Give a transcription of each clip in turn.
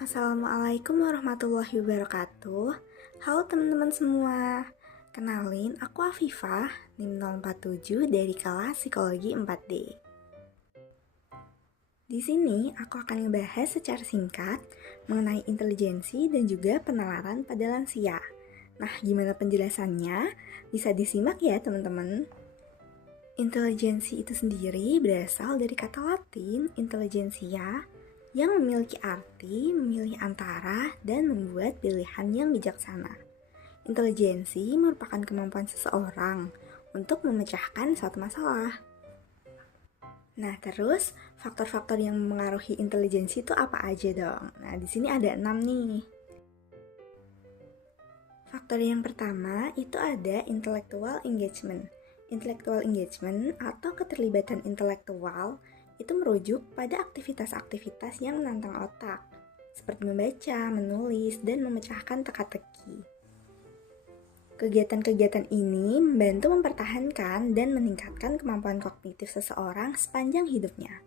Assalamualaikum warahmatullahi wabarakatuh. Halo teman-teman semua. Kenalin, aku Afifah, NIM 047 dari kelas Psikologi 4D. Di sini aku akan ngebahas secara singkat mengenai intelijensi dan juga penalaran pada lansia. Nah, gimana penjelasannya? Bisa disimak ya teman-teman. Intelijensi itu sendiri berasal dari kata Latin intelligentsia, yang memiliki arti memilih antara dan membuat pilihan yang bijaksana. Intelijensi merupakan kemampuan seseorang untuk memecahkan suatu masalah. Nah, terus faktor-faktor yang mengaruhi intelijensi itu apa aja dong? Nah, di sini ada 6 nih. Faktor yang pertama itu ada intellectual engagement. Intellectual engagement atau keterlibatan intelektual itu merujuk pada aktivitas-aktivitas yang menantang otak, seperti membaca, menulis, dan memecahkan teka-teki. Kegiatan-kegiatan ini membantu mempertahankan dan meningkatkan kemampuan kognitif seseorang sepanjang hidupnya.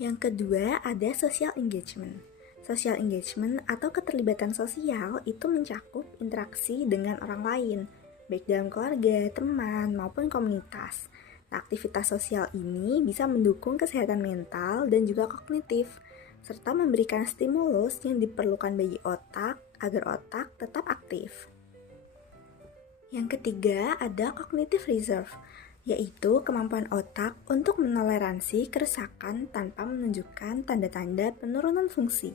Yang kedua ada social engagement. Social engagement atau keterlibatan sosial itu mencakup interaksi dengan orang lain, baik dalam keluarga, teman, maupun komunitas. Nah, aktivitas sosial ini bisa mendukung kesehatan mental dan juga kognitif, serta memberikan stimulus yang diperlukan bagi otak agar otak tetap aktif. Yang ketiga ada cognitive reserve, yaitu kemampuan otak untuk menoleransi kerusakan tanpa menunjukkan tanda-tanda penurunan fungsi.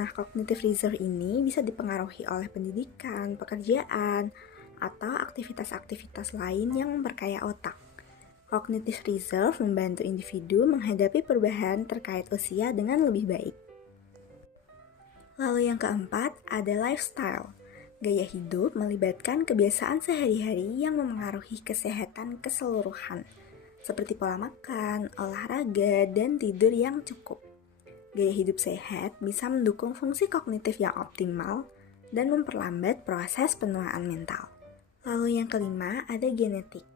Nah, cognitive reserve ini bisa dipengaruhi oleh pendidikan, pekerjaan, atau aktivitas-aktivitas lain yang memperkaya otak. Cognitive reserve membantu individu menghadapi perubahan terkait usia dengan lebih baik. Lalu yang keempat ada lifestyle. Gaya hidup melibatkan kebiasaan sehari-hari yang memengaruhi kesehatan keseluruhan, seperti pola makan, olahraga, dan tidur yang cukup. Gaya hidup sehat bisa mendukung fungsi kognitif yang optimal dan memperlambat proses penuaan mental. Lalu yang kelima ada genetik.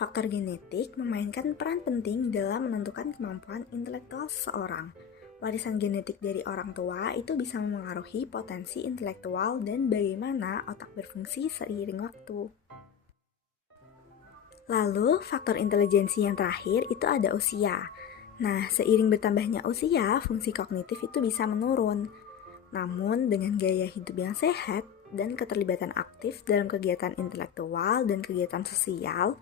Faktor genetik memainkan peran penting dalam menentukan kemampuan intelektual seseorang. Warisan genetik dari orang tua itu bisa memengaruhi potensi intelektual dan bagaimana otak berfungsi seiring waktu. Lalu, faktor intelijensi yang terakhir itu ada usia. Nah, seiring bertambahnya usia, fungsi kognitif itu bisa menurun. Namun, dengan gaya hidup yang sehat dan keterlibatan aktif dalam kegiatan intelektual dan kegiatan sosial,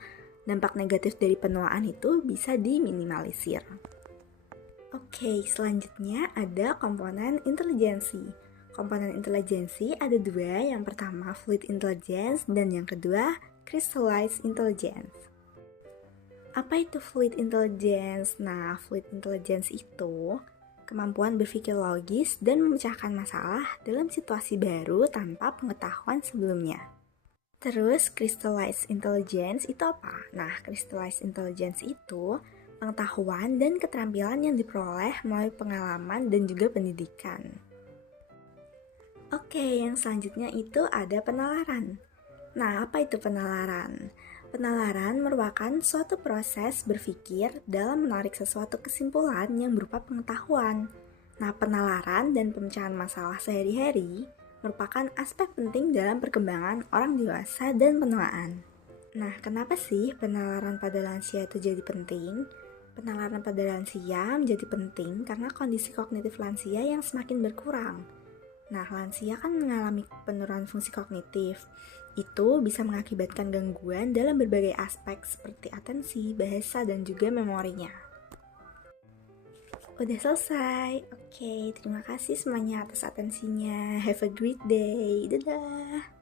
dampak negatif dari penuaan itu bisa diminimalisir. Oke, selanjutnya ada komponen intelijensi. Komponen intelijensi ada dua, yang pertama fluid intelligence dan yang kedua crystallized intelligence. Apa itu fluid intelligence? Nah, fluid intelligence itu kemampuan berpikir logis dan memecahkan masalah dalam situasi baru tanpa pengetahuan sebelumnya. Terus, crystallized intelligence itu apa? Nah, crystallized intelligence itu pengetahuan dan keterampilan yang diperoleh melalui pengalaman dan juga pendidikan. Oke, yang selanjutnya itu ada penalaran. Nah, apa itu penalaran? Penalaran merupakan suatu proses berpikir dalam menarik sesuatu kesimpulan yang berupa pengetahuan. Nah, penalaran dan pemecahan masalah sehari-hari merupakan aspek penting dalam perkembangan orang dewasa dan penuaan. Nah, kenapa sih penalaran pada lansia itu jadi penting? Penalaran pada lansia menjadi penting karena kondisi kognitif lansia yang semakin berkurang. Nah, lansia kan mengalami penurunan fungsi kognitif. Itu bisa mengakibatkan gangguan dalam berbagai aspek seperti atensi, bahasa, dan juga memorinya. Udah selesai. Oke, terima kasih semuanya atas atensinya. Have a great day. Dadah.